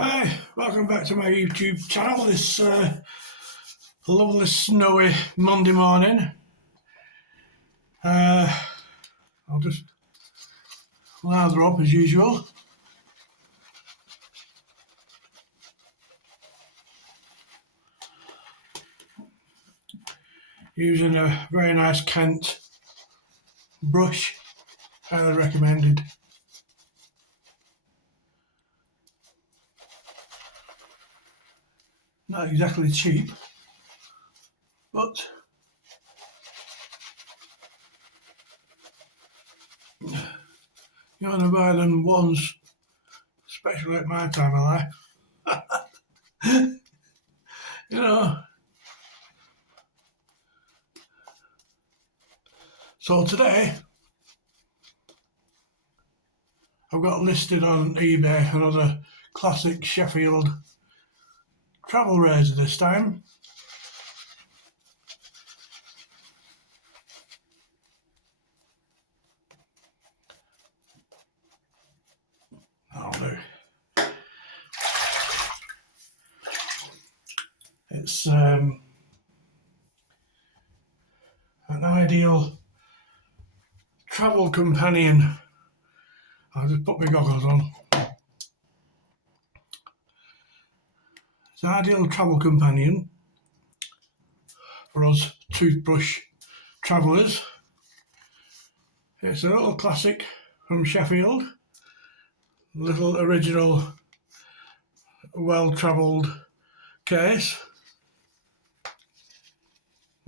Hi, welcome back to my YouTube channel this lovely snowy Monday morning. I'll just lather up as usual. Using a very nice Kent brush, highly recommended. Not exactly cheap, but you want to buy them ones, especially at my time of life. You know. So today, I've got listed on eBay another classic Sheffield travel razor this time. That'll do. It's an ideal travel companion. I'll just put my goggles on. It's an ideal travel companion for us toothbrush travellers. It's a little classic from Sheffield, little original, well-travelled case.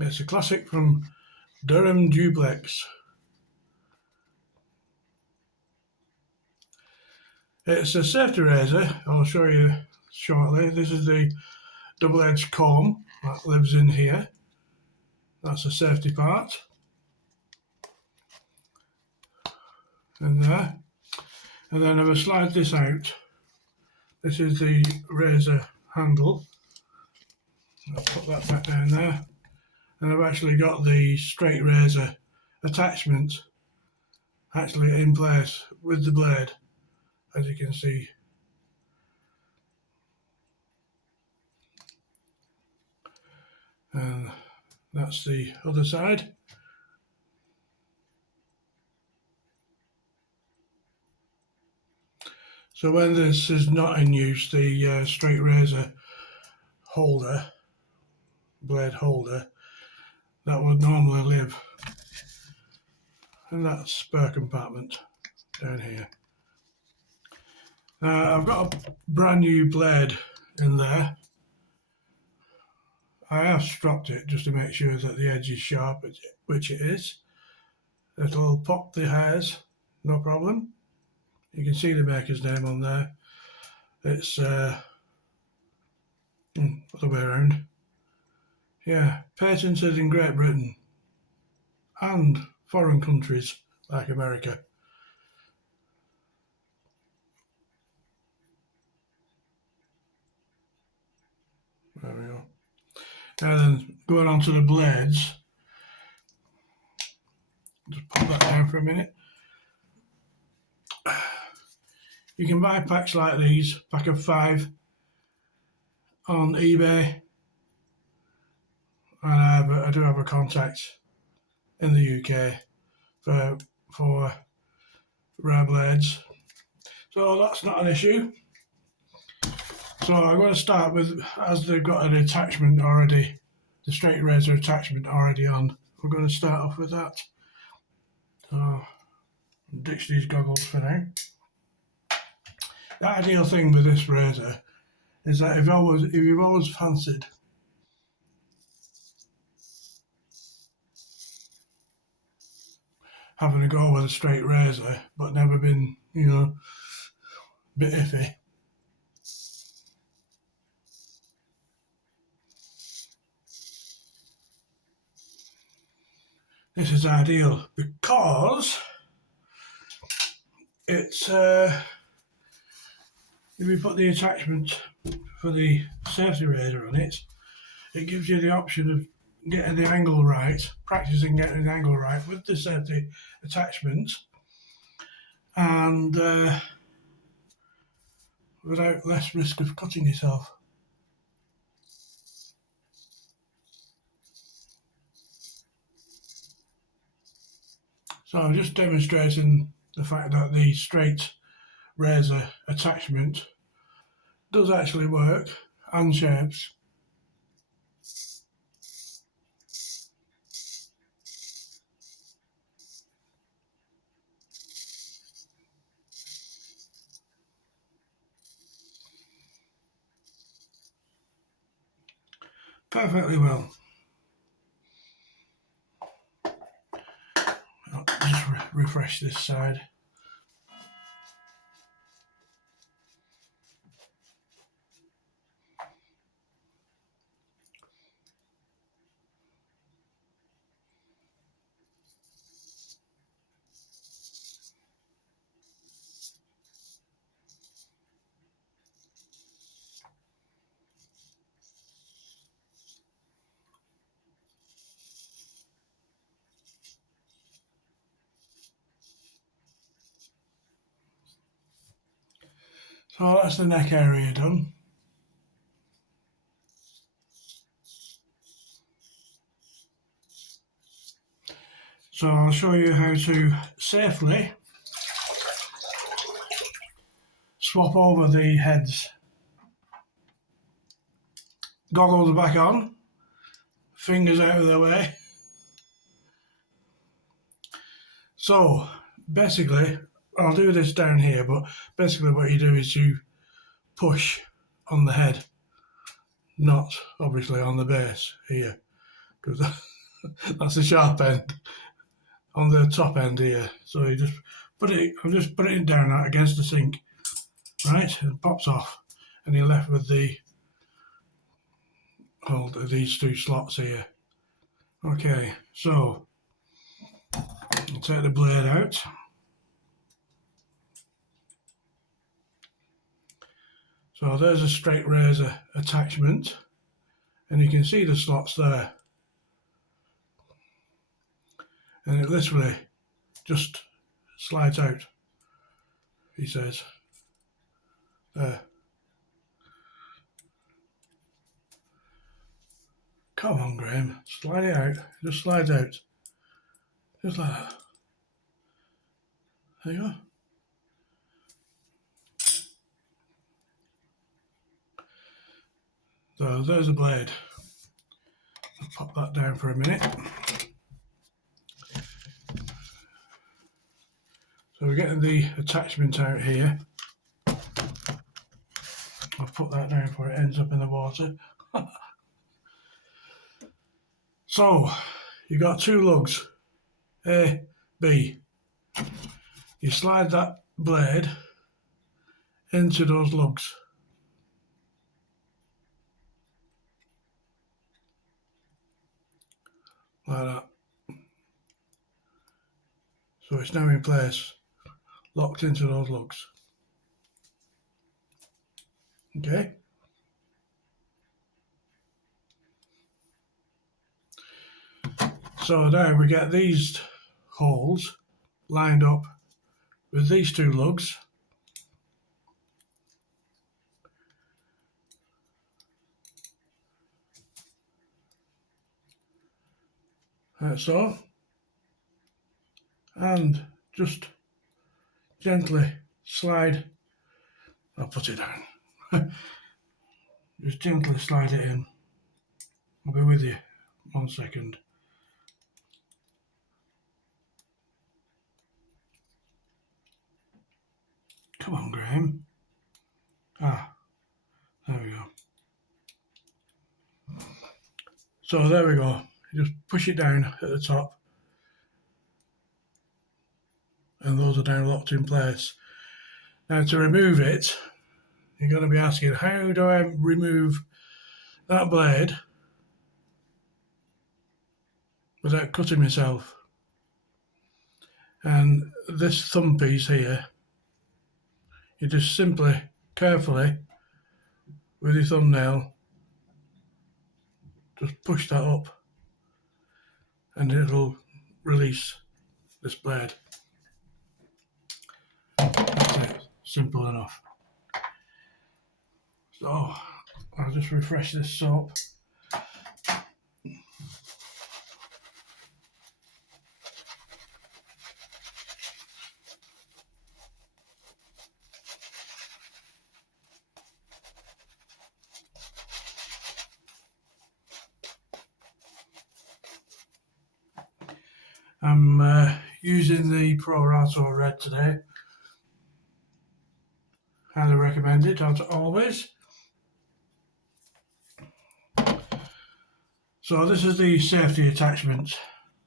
It's a classic from Durham Duplex. It's a safety razor. I'll show you shortly. This is the double-edged comb that lives in here. That's the safety part. In there. And then if I slide this out, this is the razor handle. I'll put that back down there. And I've actually got the straight razor attachment actually in place with the blade, as you can see. And that's the other side. So when this is not in use, the straight razor holder, blade holder, that would normally live in that spare compartment down here. I've got a brand new blade in there. I have stropped it just to make sure that the edge is sharp, which it is. It'll pop the hairs, no problem. You can see the maker's name on there. It's other way around. Yeah, patented in Great Britain and foreign countries like America. There we go. Now then, going on to the blades. Just put that down for a minute. You can buy packs like these, pack of 5, on eBay. And I do have a contact in the UK for rare blades. So that's not an issue. So I'm going to start with, as they've got an attachment already, the straight razor attachment already on, we're going to start off with that. So ditch these goggles for now. The ideal thing with this razor is that if you've always fancied having a go with a straight razor but never been, a bit iffy, this is ideal because it's if you put the attachment for the safety razor on it, it gives you the option of getting the angle right, practicing getting the angle right with the safety attachment, and without less risk of cutting yourself. So I'm just demonstrating the fact that the straight razor attachment does actually work and shapes. Perfectly well. I'll just refresh this side. So that's the neck area done. So I'll show you how to safely swap over the heads. Goggles back on, fingers out of the way. So basically, I'll do this down here, but basically what you do is you push on the head, not obviously on the base here, because that's the sharp end on the top end here. So you just put it, I'm just putting it down against the sink, right? It pops off, and you're left with the hold of these two slots here. Okay, so I'll take the blade out. So there's a straight razor attachment, and you can see the slots there. And it literally just slides out, he says. There. Come on, Graham, slide it out. It just slides out. Just like that. There you go. So there's the blade. I'll pop that down for a minute. So we're getting the attachment out here. I'll put that down before it ends up in the water. So you've got two lugs, A, B. You slide that blade into those lugs. Like that. So it's now in place, locked into those lugs. Okay. So now we get these holes lined up with these two lugs. Like so. And just gently slide, I'll put it down. Just gently slide it in. I'll be with you 1 second. Come on, Graham. Ah, there we go. So there we go. You just push it down at the top, and those are now locked in place. Now to remove it, you're going to be asking, how do I remove that blade without cutting myself? And this thumb piece here, you just simply, carefully, with your thumbnail, just push that up, and it'll release this blade. That's it. Simple enough. So I'll just refresh this soap. I'm using the Pro Rato Red today. Highly recommend it, as always. So this is the safety attachment.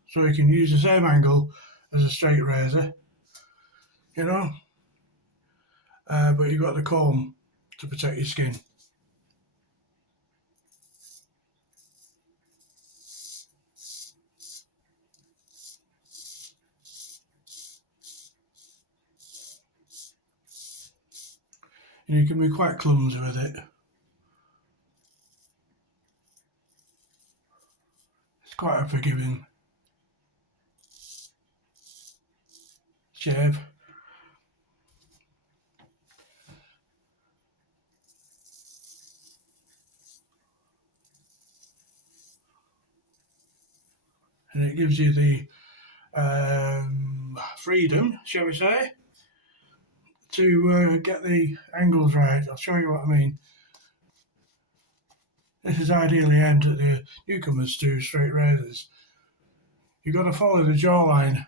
So you can use the same angle as a straight razor, you know, but you've got the comb to protect your skin. And you can be quite clumsy with it. It's quite a forgiving shave. And it gives you the freedom, shall we say, to get the angles right. I'll show you what I mean. This is ideally aimed at the newcomers to straight razors. You've got to follow the jawline.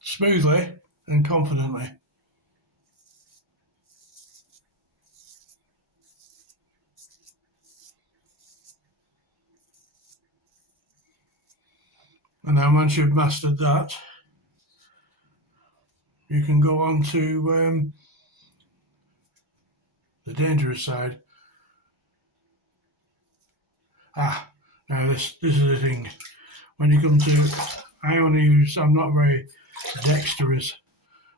Smoothly and confidently. And now once you've mastered that, you can go on to the dangerous side. Now this is the thing. When you come to, I'm not very dexterous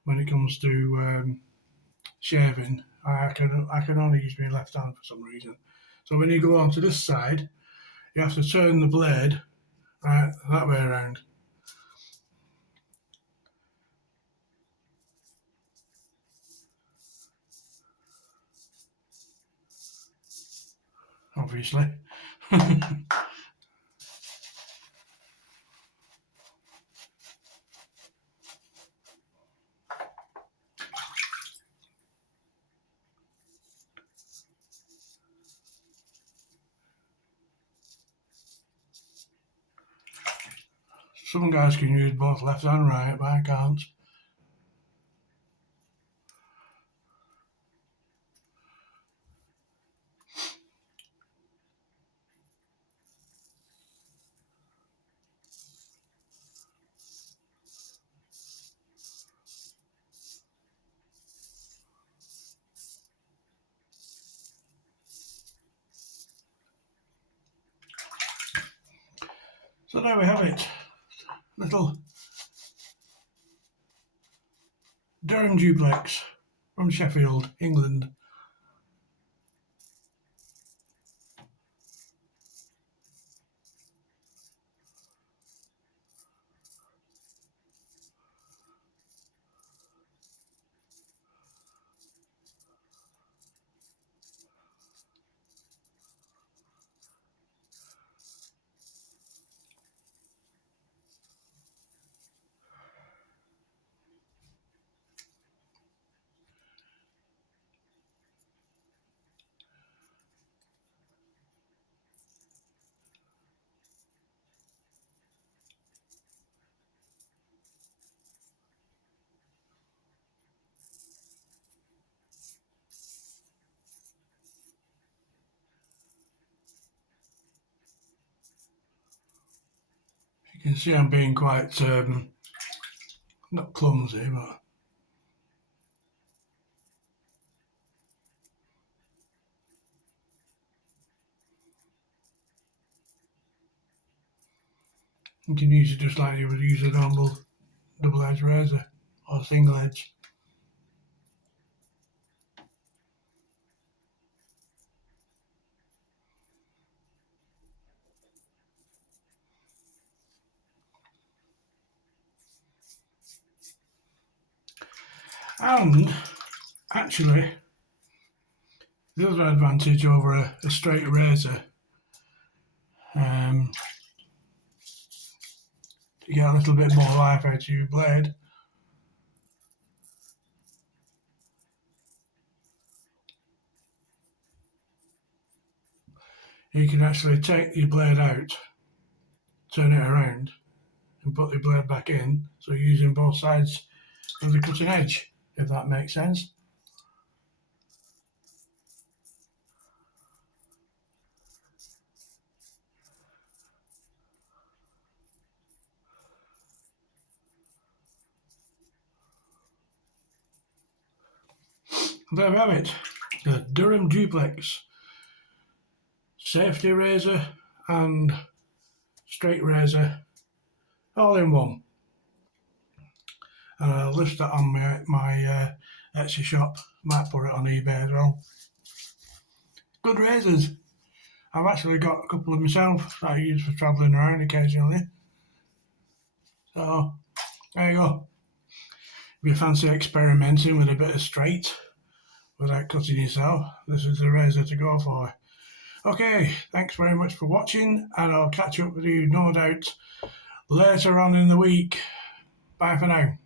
when it comes to shaving. I can only use my left hand for some reason. So when you go on to this side, you have to turn the blade right that way around. Obviously. Some guys can use both left and right, but I can't. So there we have it. Little Durham Duplex from Sheffield, England. You can see I'm being quite, not clumsy, but you can use it just like you would use a normal double-edged razor or single edge. And actually, the other advantage over a straight razor, you get a little bit more life out of your blade. You can actually take your blade out, turn it around, and put the blade back in, so you're using both sides of the cutting edge, if that makes sense. There we have it, the Durham Duplex safety razor and straight razor all in one. And I'll list that on my Etsy shop. Might put it on eBay as well. Good razors. I've actually got a couple of myself that I use for travelling around occasionally. So there you go. If you fancy experimenting with a bit of straight without cutting yourself, this is the razor to go for. Okay, thanks very much for watching, and I'll catch up with you no doubt later on in the week. Bye for now.